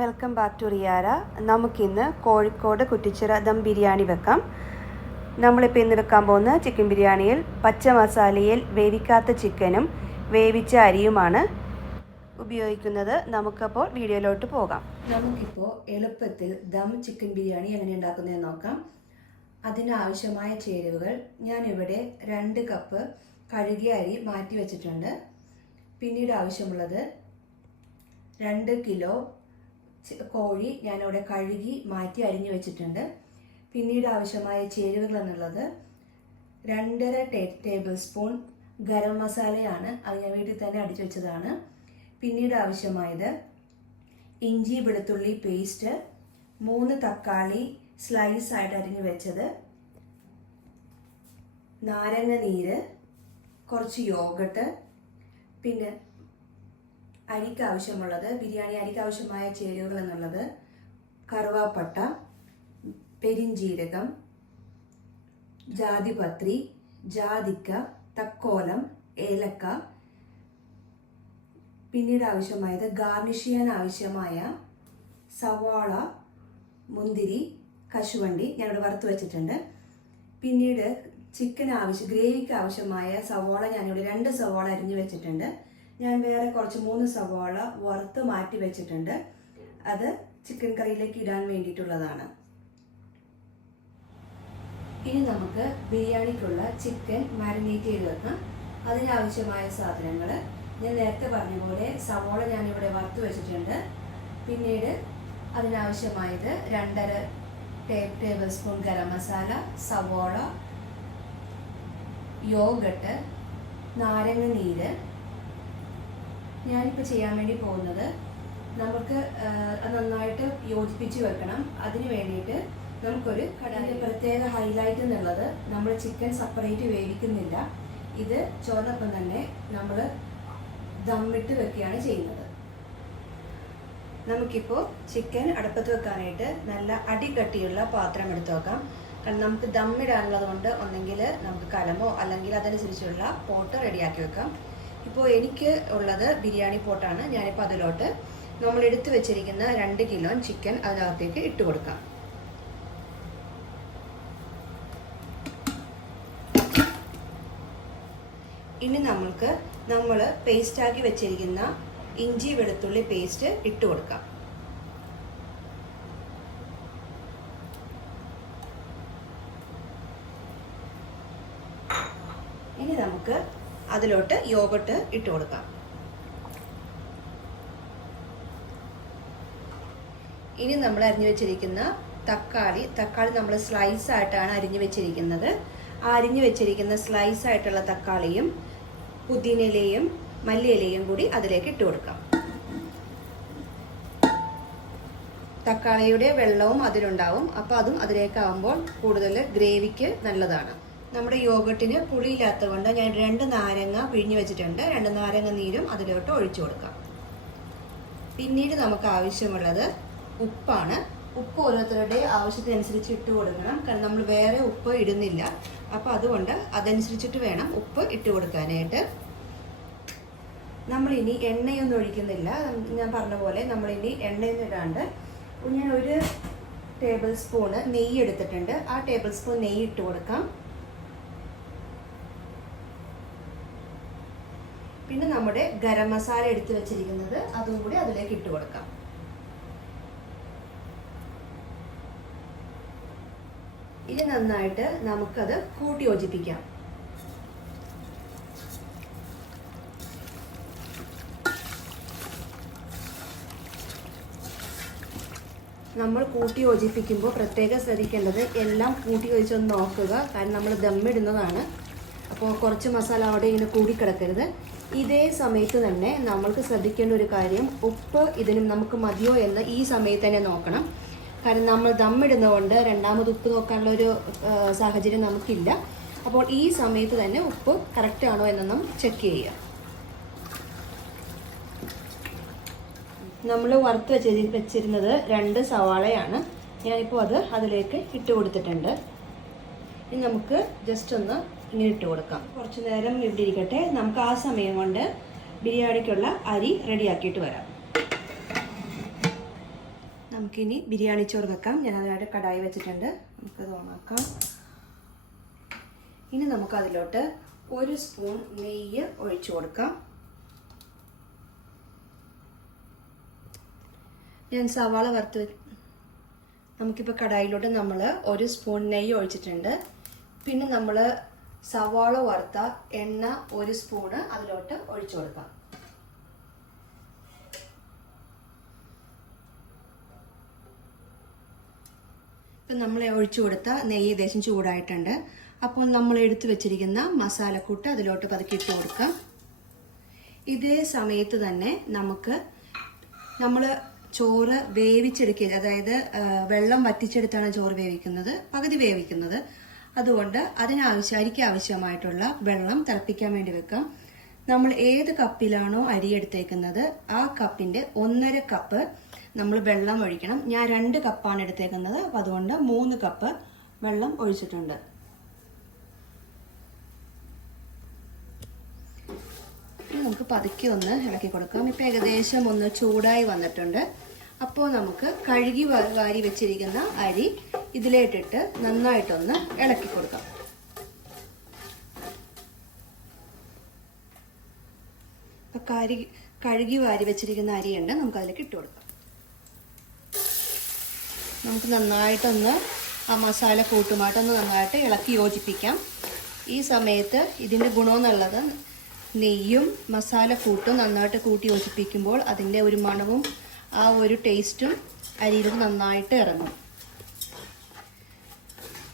Welcome back to റിയാര. നമുക്കിന്ന് കോഴിക്കോട് കുറ്റിച്ചിറ ദം ബിരിയാണി വെക്കാം. നമ്മളിപ്പോൾ ഇന്ന് വെക്കാൻ പോകുന്ന ചിക്കൻ ബിരിയാണിയിൽ പച്ച മസാലയിൽ വേവിക്കാത്ത ചിക്കനും വേവിച്ച അരിയുമാണ് ഉപയോഗിക്കുന്നത്. നമുക്കപ്പോൾ വീഡിയോയിലോട്ട് പോകാം. നമുക്കിപ്പോൾ എളുപ്പത്തിൽ ദം ചിക്കൻ ബിരിയാണി എങ്ങനെ ഉണ്ടാക്കുന്നതെന്ന് നോക്കാം. അതിനാവശ്യമായ ചേരുവകൾ ഞാനിവിടെ 2 കപ്പ് കഴുകിയ അരി മാറ്റി വെച്ചിട്ടുണ്ട്. പിന്നീട് ആവശ്യമുള്ളത് 2 കിലോ കോഴി ഞാനിവിടെ കഴുകി മാറ്റി അരിഞ്ഞു വെച്ചിട്ടുണ്ട്. പിന്നീട് ആവശ്യമായ ചേരുവകൾ എന്നുള്ളത് 2.5 ടേബിൾ സ്പൂൺ ഗരം മസാലയാണ്. അത് ഞാൻ വീട്ടിൽ തന്നെ അടിച്ചു വെച്ചതാണ്. പിന്നീട് ആവശ്യമായത് ഇഞ്ചി വെളുത്തുള്ളി പേസ്റ്റ്, 3 തക്കാളി സ്ലൈസ് ആയിട്ട് അരിഞ്ഞു വെച്ചത്, നാരങ്ങ നീര്, കുറച്ച് യോഗട്ട്, പിന്നെ അരിക്ക് ആവശ്യമുള്ളത് ബിരിയാണി അരിക്ക് ആവശ്യമായ ചേരുവകൾ എന്നുള്ളത് കറുവാപ്പട്ട, പെരിഞ്ജീരകം, ജാതിപത്രി, ജാതിക്ക, തക്കോലം, ഏലക്ക. പിന്നീട് ആവശ്യമായത് ഗാർണിഷ് ചെയ്യാൻ ആവശ്യമായ സവാള, മുന്തിരി, കശുവണ്ടി ഞാനിവിടെ വറുത്ത് വെച്ചിട്ടുണ്ട്. പിന്നീട് ഗ്രേവിക്ക് ആവശ്യമായ സവാള ഞാനിവിടെ 2 സവാള അരിഞ്ഞു വെച്ചിട്ടുണ്ട്. ഞാൻ വേറെ കുറച്ച് 3 സവാള വറുത്ത് മാറ്റി വെച്ചിട്ടുണ്ട്. അത് ചിക്കൻ കറിയിലേക്ക് ഇടാൻ വേണ്ടിയിട്ടുള്ളതാണ്. ഇനി നമുക്ക് ബിരിയാണിക്കുള്ള ചിക്കൻ മാരിനേറ്റ് ചെയ്ത് വെക്കാം. അതിനാവശ്യമായ സാധനങ്ങൾ ഞാൻ നേരത്തെ പറഞ്ഞ പോലെ സവാള ഞാനിവിടെ വറുത്ത് വെച്ചിട്ടുണ്ട്. പിന്നീട് അതിനാവശ്യമായത് 2.5 ടേബിൾ സ്പൂൺ ഗരം മസാല, സവാള, യോഗട്ട്, നാരങ്ങ നീര്. ഞാനിപ്പോൾ ചെയ്യാൻ വേണ്ടി പോകുന്നത് നമുക്ക് നന്നായിട്ട് യോജിപ്പിച്ച് വെക്കണം. അതിന് വേണ്ടിയിട്ട് നമുക്കൊരു കടായിലെ പ്രത്യേക ഹൈലൈറ്റ് എന്നുള്ളത് നമ്മൾ ചിക്കൻ സെപ്പറേറ്റ് വേവിക്കുന്നില്ല. ഇത് ചോറിനൊപ്പം തന്നെ നമ്മൾ ദമ്മിട്ട് വെക്കുകയാണ് ചെയ്യുന്നത്. നമുക്കിപ്പോൾ ചിക്കൻ അടുപ്പത്ത് വെക്കാനായിട്ട് നല്ല അടികട്ടിയുള്ള പാത്രം എടുത്ത് വെക്കാം. കാരണം നമുക്ക് ദമ്മിടാനുള്ളത് കൊണ്ട് ഒന്നെങ്കിൽ നമുക്ക് കലമോ അല്ലെങ്കിൽ അതനുസരിച്ചുള്ള പോട്ട് റെഡിയാക്കി വെക്കാം. ഇപ്പോൾ എനിക്ക് ഉള്ളത് ബിരിയാണി പോട്ടാണ്. ഞാനിപ്പോൾ അതിലോട്ട് നമ്മൾ എടുത്തു വെച്ചിരിക്കുന്ന 2 കിലോ ചിക്കൻ അതിനകത്തേക്ക് ഇട്ട് കൊടുക്കാം. ഇനി നമ്മൾ പേസ്റ്റാക്കി വെച്ചിരിക്കുന്ന ഇഞ്ചി വെളുത്തുള്ളി പേസ്റ്റ് ഇട്ട് കൊടുക്കാം. ഇനി നമുക്ക് അതിലോട്ട് യോഗട്ട് ഇട്ട് കൊടുക്കാം. ഇനി നമ്മൾ അരിഞ്ഞു വെച്ചിരിക്കുന്ന തക്കാളി നമ്മൾ സ്ലൈസ് ആയിട്ടാണ് അരിഞ്ഞു വെച്ചിരിക്കുന്നത്. ആ അരിഞ്ഞു വെച്ചിരിക്കുന്ന സ്ലൈസ് ആയിട്ടുള്ള തക്കാളിയും പുതിനയിലയും മല്ലിയിലയും കൂടി അതിലേക്ക് ഇട്ട് കൊടുക്കാം. തക്കാളിയുടെ വെള്ളവും അതിലുണ്ടാവും. അപ്പോൾ അതും അതിലേക്കാവുമ്പോൾ കൂടുതൽ ഗ്രേവിക്ക് നല്ലതാണ്. നമ്മുടെ യോഗട്ടിന് പുളിയില്ലാത്തത് കൊണ്ട് ഞാൻ 2 നാരങ്ങ പിഴിഞ്ഞു വെച്ചിട്ടുണ്ട്. 2 നാരങ്ങ നീരും അതിലോട്ട് ഒഴിച്ചു കൊടുക്കാം. പിന്നീട് നമുക്ക് ആവശ്യമുള്ളത് ഉപ്പാണ്. ഉപ്പ് ഓരോരുത്തരുടെ ആവശ്യത്തിനനുസരിച്ച് ഇട്ട് കൊടുക്കണം. കാരണം നമ്മൾ വേറെ ഉപ്പ് ഇടുന്നില്ല. അപ്പോൾ അതുകൊണ്ട് അതനുസരിച്ചിട്ട് വേണം ഉപ്പ് ഇട്ട് കൊടുക്കാനായിട്ട്. നമ്മളിനി എണ്ണയൊന്നും ഒഴിക്കുന്നില്ല. ഞാൻ പറഞ്ഞ പോലെ നമ്മളിനി എണ്ണയൊന്നും ഇടാണ്ട് ഞാൻ 1 ടേബിൾ സ്പൂണ് നെയ്യ് എടുത്തിട്ടുണ്ട്. ആ ടേബിൾ സ്പൂൺ നെയ്യ് ഇട്ട് കൊടുക്കാം. പിന്നെ നമ്മുടെ ഗരം മസാല എടുത്ത് വെച്ചിരിക്കുന്നത് അതും കൂടി അതിലേക്ക് ഇട്ട് കൊടുക്കാം. ഇത് നന്നായിട്ട് നമുക്കത് കൂട്ടി യോജിപ്പിക്കാം. നമ്മൾ കൂട്ടി യോജിപ്പിക്കുമ്പോൾ പ്രത്യേകം ശ്രദ്ധിക്കേണ്ടത് എല്ലാം കൂട്ടി യോജിച്ചൊന്ന് നോക്കുക. കാരണം നമ്മൾ ദമ്മിടുന്നതാണ്. അപ്പോൾ കുറച്ച് മസാല അവിടെ ഇങ്ങനെ കൂടിക്കിടക്കരുത്. ഇതേ സമയത്ത് തന്നെ നമ്മൾക്ക് ശ്രദ്ധിക്കേണ്ട ഒരു കാര്യം, ഉപ്പ് ഇതിനും നമുക്ക് മതിയോ എന്ന് ഈ സമയത്ത് തന്നെ നോക്കണം. കാരണം നമ്മൾ ദമ്മിടുന്നതുകൊണ്ട് രണ്ടാമത് ഉപ്പ് നോക്കാനുള്ളൊരു സാഹചര്യം നമുക്കില്ല. അപ്പോൾ ഈ സമയത്ത് തന്നെ ഉപ്പ് കറക്റ്റ് ആണോ എന്നൊന്നും ചെക്ക് ചെയ്യുക. നമ്മൾ വറുത്ത് വെച്ചിരുന്നത് 2 സവാളയാണ്. ഞാനിപ്പോൾ അതിലേക്ക് ഇട്ട് കൊടുത്തിട്ടുണ്ട്. ഇനി നമുക്ക് ജസ്റ്റ് ഒന്ന് ഇങ്ങനെ ഇട്ട് കൊടുക്കാം. കുറച്ച് നേരം ഇവിടെ ഇരിക്കട്ടെ. നമുക്ക് ആ സമയം കൊണ്ട് ബിരിയാണിക്കുള്ള അരി റെഡിയാക്കിയിട്ട് വരാം. നമുക്കിനി ബിരിയാണി ചോറ് വെക്കാം. ഞാൻ അതിനായിട്ട് കടായി വെച്ചിട്ടുണ്ട്. നമുക്കത് ഓണാക്കാം. ഇനി നമുക്കതിലോട്ട് 1 സ്പൂൺ നെയ്യ് ഒഴിച്ചു കൊടുക്കാം. ഞാൻ സവാള വറുത്ത് നമുക്കിപ്പോൾ കടായിലോട്ട് നമ്മൾ 1 സ്പൂൺ നെയ്യ് ഒഴിച്ചിട്ടുണ്ട്. പിന്നെ നമ്മൾ സവാള വറുത്ത എണ്ണ 1 സ്പൂണ് അതിലോട്ട് ഒഴിച്ചു കൊടുക്കാം. ഇപ്പം നമ്മൾ ഒഴിച്ചു കൊടുത്ത നെയ്യ് ഏകദേശം ചൂടായിട്ടുണ്ട്. അപ്പോൾ നമ്മൾ എടുത്തു വെച്ചിരിക്കുന്ന മസാലക്കൂട്ട് അതിലോട്ട് പതുക്കെ ഇട്ട് കൊടുക്കാം. ഇതേ സമയത്ത് തന്നെ നമ്മൾ ചോറ് വേവിച്ചെടുക്കുക, അതായത് വെള്ളം വറ്റിച്ചെടുത്താണ് ചോറ് വേവിക്കുന്നത്, പകുതി വേവിക്കുന്നത്. അതുകൊണ്ട് അരിക്ക് ആവശ്യമായിട്ടുള്ള വെള്ളം തിളപ്പിക്കാൻ വേണ്ടി വെക്കാം. നമ്മൾ ഏത് കപ്പിലാണോ അരി എടുത്തേക്കുന്നത് ആ കപ്പിന്റെ 1.5 കപ്പ് നമ്മൾ വെള്ളം ഒഴിക്കണം. ഞാൻ 2 കപ്പാണ് എടുത്തേക്കുന്നത്, അപ്പം അതുകൊണ്ട് 3 കപ്പ് വെള്ളം ഒഴിച്ചിട്ടുണ്ട്. നമുക്ക് പതുക്കെ ഒന്ന് ഇളക്കി കൊടുക്കാം. ഇപ്പം ഏകദേശം ഒന്ന് ചൂടായി വന്നിട്ടുണ്ട്. അപ്പോൾ നമുക്ക് കഴുകി വാരി വെച്ചിരിക്കുന്ന അരി ഇതിലേട്ടിട്ട് നന്നായിട്ടൊന്ന് ഇളക്കി കൊടുക്കാം. കഴുകി വാരി വെച്ചിരിക്കുന്ന അരിയുണ്ട്, നമുക്ക് അതിലേക്ക് ഇട്ട് കൊടുക്കാം. നമുക്ക് നന്നായിട്ടൊന്ന് ആ മസാല കൂട്ടുമായിട്ടൊന്ന് നന്നായിട്ട് ഇളക്കി യോജിപ്പിക്കാം. ഈ സമയത്ത് ഇതിൻ്റെ ഗുണമെന്നുള്ളത് നെയ്യും മസാല കൂട്ടും നന്നായിട്ട് കൂട്ടി യോജിപ്പിക്കുമ്പോൾ അതിൻ്റെ ഒരു മണവും ആ ഒരു ടേസ്റ്റും അരിയിൽ നന്നായിട്ട് ഇറങ്ങും.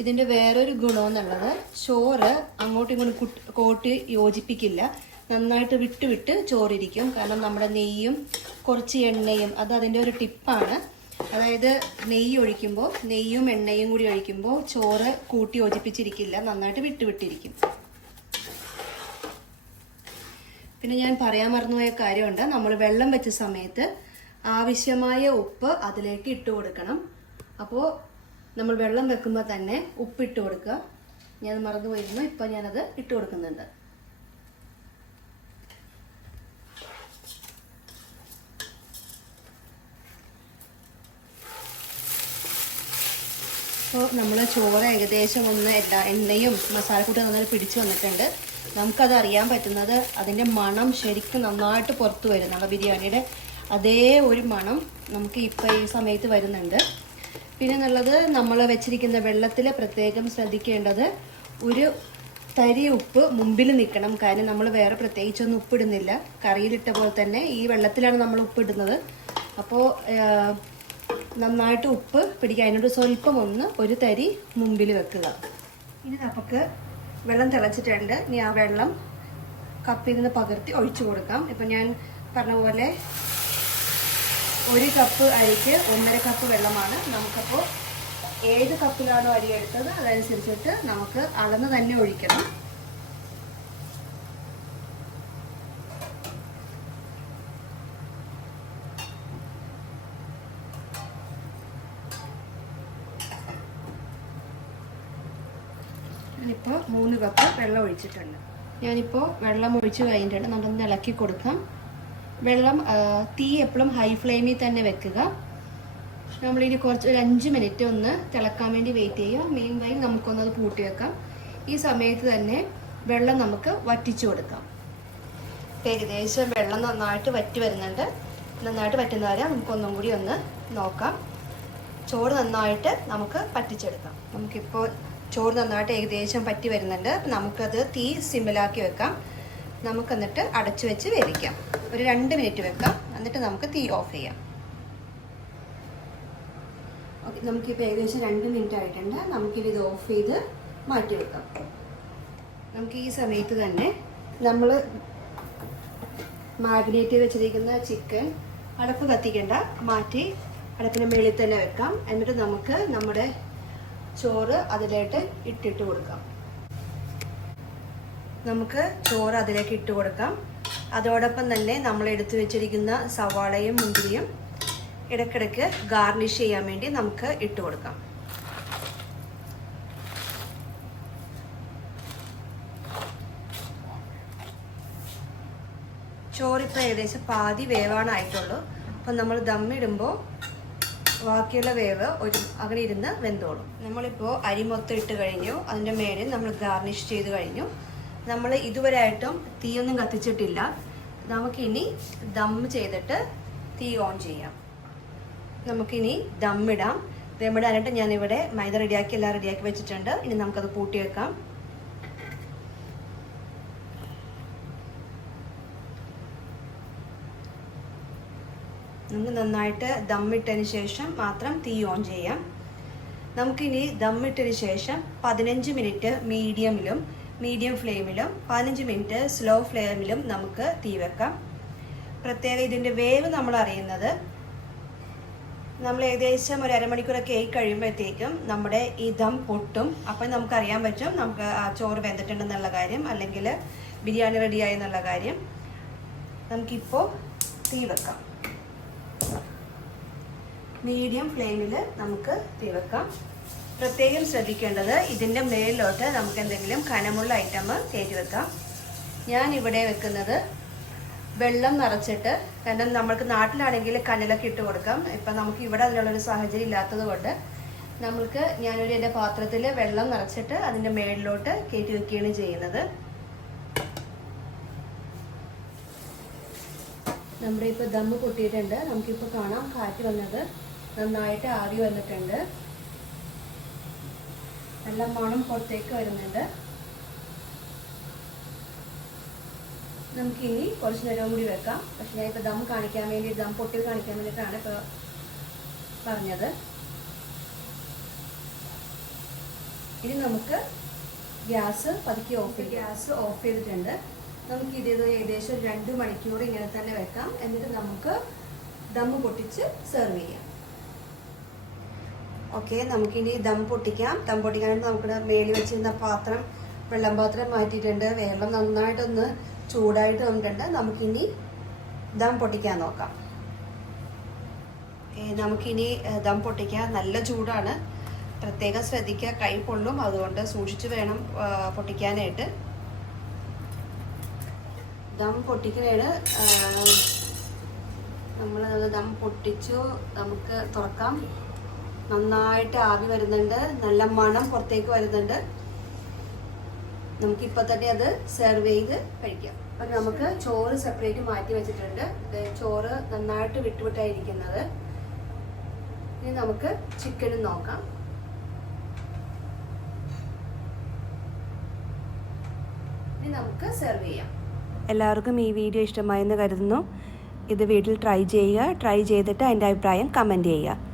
ഇതിൻ്റെ വേറൊരു ഗുണമെന്നുള്ളത് ചോറ് അങ്ങോട്ടും ഇങ്ങോട്ടും കൂട്ടി യോജിപ്പിക്കില്ല, നന്നായിട്ട് വിട്ട് ചോറിരിക്കും. കാരണം നമ്മുടെ നെയ്യും കുറച്ച് എണ്ണയും അത് അതിൻ്റെ ഒരു ടിപ്പാണ്. അതായത് നെയ്യും എണ്ണയും കൂടി ഒഴിക്കുമ്പോൾ ചോറ് കൂട്ടി യോജിപ്പിച്ചിരിക്കില്ല, നന്നായിട്ട് വിട്ടിരിക്കും. പിന്നെ ഞാൻ പറയാൻ മറന്നുപോയ കാര്യമുണ്ട്, നമ്മൾ വെള്ളം വെച്ച സമയത്ത് ആവശ്യമായ ഉപ്പ് അതിലേക്ക് ഇട്ട് കൊടുക്കണം. അപ്പോൾ നമ്മൾ വെള്ളം വെക്കുമ്പോൾ തന്നെ ഉപ്പ് ഇട്ട് കൊടുക്കുക. ഞാൻ മറന്നുപോയിരുന്നു, ഇപ്പം ഞാനത് ഇട്ട് കൊടുക്കുന്നുണ്ട്. അപ്പോൾ നമ്മൾ ചോറ് ഏകദേശം ഒന്ന് എണ്ണയും മസാലക്കൂട്ട് നന്നായിട്ട് പിടിച്ചു വന്നിട്ടുണ്ട്. നമുക്കത് അറിയാൻ പറ്റുന്നത് അതിൻ്റെ മണം ശരിക്കും നന്നായിട്ട് പുറത്തു വരും. നമ്മുടെ ബിരിയാണിയുടെ അതേ ഒരു മണം നമുക്ക് ഇപ്പോൾ ഈ സമയത്ത് വരുന്നുണ്ട്. പിന്നെ എന്നുള്ളത് നമ്മൾ വെച്ചിരിക്കുന്ന വെള്ളത്തിൽ പ്രത്യേകം ശ്രദ്ധിക്കേണ്ടത് ഒരു തരി ഉപ്പ് മുമ്പിൽ നിൽക്കണം. കാരണം നമ്മൾ വേറെ പ്രത്യേകിച്ചൊന്നും ഉപ്പിടുന്നില്ല, കറിയിലിട്ട പോലെ തന്നെ ഈ വെള്ളത്തിലാണ് നമ്മൾ ഉപ്പിടുന്നത്. അപ്പോൾ നന്നായിട്ട് ഉപ്പ് പിടിക്കുക. അതിനോട് സ്വല്പം ഒരു തരി മുമ്പിൽ വെക്കുക. ഇനി നമുക്ക് വെള്ളം തിളച്ചിട്ടുണ്ട്. ഇനി ആ വെള്ളം കപ്പിൽ നിന്ന് പകർത്തി ഒഴിച്ചു കൊടുക്കാം. ഇപ്പം ഞാൻ പറഞ്ഞ പോലെ 1 കപ്പ് അരിക്ക് 1.5 കപ്പ് വെള്ളമാണ്. നമുക്കപ്പോൾ ഏത് കപ്പിലാണോ അരി എടുത്തത് അതനുസരിച്ചിട്ട് നമുക്ക് അളന്ന് തന്നെ ഒഴിക്കണം. ഞാനിപ്പോൾ 3 കപ്പ് വെള്ളം ഒഴിച്ചിട്ടുണ്ട്. ഞാനിപ്പോൾ വെള്ളം ഒഴിച്ച് കഴിഞ്ഞിട്ടുണ്ട്. നമ്മളൊന്ന് ഇളക്കി കൊടുക്കാം. വെള്ളം തീ എപ്പോഴും ഹൈ ഫ്ലെയിമിൽ തന്നെ വെക്കുക. നമ്മളിനി ഒരു 5 മിനിറ്റ് ഒന്ന് തിളക്കാൻ വേണ്ടി വെയിറ്റ് ചെയ്യുക. മെയിൻ വൈ നമുക്കൊന്നത് കൂട്ടി വെക്കാം. ഈ സമയത്ത് തന്നെ വെള്ളം നമുക്ക് വറ്റിച്ചു കൊടുക്കാം. ഏകദേശം വെള്ളം നന്നായിട്ട് വറ്റി വരുന്നുണ്ട്. നന്നായിട്ട് വറ്റുന്നവരെ നമുക്കൊന്നും കൂടി ഒന്ന് നോക്കാം. ചോറ് നന്നായിട്ട് നമുക്ക് പറ്റിച്ചെടുക്കാം. നമുക്കിപ്പോൾ ചോറ് നന്നായിട്ട് ഏകദേശം പറ്റി വരുന്നുണ്ട്. നമുക്കത് തീ സിമ്മിലാക്കി വെക്കാം. നമുക്കെന്നിട്ട് അടച്ചു വെച്ച് വേവിക്കാം. ഒരു 2 മിനിറ്റ് വെക്കാം. എന്നിട്ട് നമുക്ക് തീ ഓഫ് ചെയ്യാം. ഓക്കെ, നമുക്കിപ്പോൾ ഏകദേശം 2 മിനിറ്റ് ആയിട്ടുണ്ട്. നമുക്കിത് ഓഫ് ചെയ്ത് മാറ്റി വെക്കാം. നമുക്ക് ഈ സമയത്ത് തന്നെ നമ്മൾ മാഗ്നേറ്റ് ചെയ്ത് വെച്ചിരിക്കുന്ന ചിക്കൻ അടപ്പ് കത്തിക്കേണ്ട, മാറ്റി അടപ്പിന് മേളിൽ തന്നെ വെക്കാം. എന്നിട്ട് നമുക്ക് നമ്മുടെ ചോറ് അതിലേക്ക് ഇട്ടിട്ട് കൊടുക്കാം. നമുക്ക് ചോറ് അതിലേക്ക് ഇട്ട് കൊടുക്കാം. അതോടൊപ്പം തന്നെ നമ്മൾ എടുത്തു വെച്ചിരിക്കുന്ന സവാളയും മുന്തിരിയും ഇടയ്ക്കിടയ്ക്ക് ഗാർണിഷ് ചെയ്യാൻ വേണ്ടി നമുക്ക് ഇട്ട് കൊടുക്കാം. ചോറിപ്പോൾ ഏകദേശം പാതി വേവാനായിട്ടുള്ളൂ. അപ്പം നമ്മൾ ദമ്മിടുമ്പോൾ ബാക്കിയുള്ള വേവ് അങ്ങനെ ഇരുന്ന് വെന്തോളും. നമ്മളിപ്പോൾ അരി മൊത്തം ഇട്ട് കഴിഞ്ഞു. അതിൻ്റെ മേലെ നമ്മൾ ഗാർണിഷ് ചെയ്ത് കഴിഞ്ഞു. നമ്മൾ ഇതുവരെയായിട്ടും തീയൊന്നും കത്തിച്ചിട്ടില്ല. നമുക്കിനി ദം ചെയ്തിട്ട് തീ ഓൺ ചെയ്യാം. നമുക്കിനി ദമ്മിടാം. ദമ്മിടാനായിട്ട് ഞാനിവിടെ മൈദ എല്ലാം റെഡിയാക്കി വെച്ചിട്ടുണ്ട്. ഇനി നമുക്കത് കൂട്ടി വെക്കാം. നമുക്ക് നന്നായിട്ട് ദമ്മിട്ടതിന് ശേഷം മാത്രം തീ ഓൺ ചെയ്യാം. നമുക്കിനി ദമ്മിട്ടതിന് ശേഷം 15 മിനിറ്റ് മീഡിയം ഫ്ലെയിമിലും 15 മിനിറ്റ് സ്ലോ ഫ്ലെയിമിലും നമുക്ക് തീ വെക്കാം. പ്രത്യേകം ഇതിൻ്റെ വേവ് നമ്മൾ അറിയുന്നത് നമ്മൾ ഏകദേശം ഒരു അരമണിക്കൂറൊക്കെ ആയി കഴിയുമ്പോഴത്തേക്കും നമ്മുടെ ഈ ദം പൊട്ടും. അപ്പം നമുക്കറിയാൻ പറ്റും നമുക്ക് ആ ചോറ് വെന്തിട്ടുണ്ടെന്നുള്ള കാര്യം, അല്ലെങ്കിൽ ബിരിയാണി റെഡിയായി എന്നുള്ള കാര്യം. നമുക്കിപ്പോൾ തീ വെക്കാം. മീഡിയം ഫ്ലെയിമിൽ നമുക്ക് തീ വെക്കാം. പ്രത്യേകം ശ്രദ്ധിക്കേണ്ടത് ഇതിൻ്റെ മേലിലോട്ട് നമുക്ക് എന്തെങ്കിലും കനമുള്ള ഐറ്റം കയറ്റി വെക്കാം. ഞാനിവിടെ വെക്കുന്നത് വെള്ളം നിറച്ചിട്ട്, കാരണം നമ്മൾക്ക് നാട്ടിലാണെങ്കിൽ കനലൊക്കെ ഇട്ട് കൊടുക്കാം. ഇപ്പം നമുക്ക് ഇവിടെ അതിനുള്ളൊരു സാഹചര്യം ഇല്ലാത്തത് കൊണ്ട് ഞാനൊരു എൻ്റെ പാത്രത്തിൽ വെള്ളം നിറച്ചിട്ട് അതിൻ്റെ മേളിലോട്ട് കയറ്റി വെക്കുകയാണ് ചെയ്യുന്നത്. നമ്മുടെ ഇപ്പോൾ ദമ്മ് പൊട്ടിയിട്ടുണ്ട്. നമുക്കിപ്പോൾ കാണാം കാറ്റ് വന്നത് നന്നായിട്ട് ആവി വന്നിട്ടുണ്ട്. നല്ല മണം പുറത്തേക്ക് വരുന്നുണ്ട്. നമുക്കിനി കുറച്ച് നേരം കൂടി വെക്കാം. പക്ഷെ ഞാൻ ഇപ്പോൾ ദം കാണിക്കാൻ വേണ്ടി, ദം പൊട്ടി കാണിക്കാൻ വേണ്ടിയിട്ടാണ് ഇപ്പോൾ പറഞ്ഞത്. ഇനി നമുക്ക് ഗ്യാസ് പതുക്കി ഓഫ് ചെയ്തിട്ടുണ്ട്. നമുക്കിത് ഏകദേശം 2 മണിക്കൂർ ഇങ്ങനെ തന്നെ വെക്കാം. എന്നിട്ട് നമുക്ക് ദം പൊട്ടിച്ച് സെർവ് ചെയ്യാം. ഓക്കെ, നമുക്കിനി ദം പൊട്ടിക്കാം. ദം പൊട്ടിക്കാനായിട്ട് നമുക്ക് മേളിൽ വെച്ചിരുന്ന വെള്ളം പാത്രം മാറ്റിയിട്ടുണ്ട്. വെള്ളം നന്നായിട്ടൊന്ന് ചൂടായിട്ട് വന്നിട്ടുണ്ട്. നമുക്കിനി ദം പൊട്ടിക്കാൻ നോക്കാം. നമുക്കിനി ദം പൊട്ടിക്കാൻ. നല്ല ചൂടാണ്, പ്രത്യേകം ശ്രദ്ധിക്കുക, കൈ പൊള്ളും. അതുകൊണ്ട് സൂക്ഷിച്ച് വേണം പൊട്ടിക്കാനായിട്ട്. ദം പൊട്ടിക്കണേണ്. നമ്മൾ ദം പൊട്ടിച്ചു. നമുക്ക് തുറക്കാം. നന്നായിട്ട് ആവി വരുന്നുണ്ട്. നല്ല മണം പുറത്തേക്ക് വരുന്നുണ്ട്. നമുക്കിപ്പോൾ തന്നെ അത് സെർവ് ചെയ്ത് കഴിക്കാം. അപ്പം നമുക്ക് ചോറ് സെപ്പറേറ്റ് മാറ്റി വെച്ചിട്ടുണ്ട്. ചോറ് നന്നായിട്ട് വിട്ടുവിട്ടായിരിക്കുന്നത്. ഇനി നമുക്ക് ചിക്കനും നോക്കാം. ഇനി നമുക്ക് സെർവ് ചെയ്യാം. എല്ലാവർക്കും ഈ വീഡിയോ ഇഷ്ടമായെന്ന് കരുതുന്നു. ഇത് വീട്ടിൽ ട്രൈ ചെയ്യുക. ട്രൈ ചെയ്തിട്ട് അതിൻ്റെ അഭിപ്രായം കമൻറ്റ് ചെയ്യുക.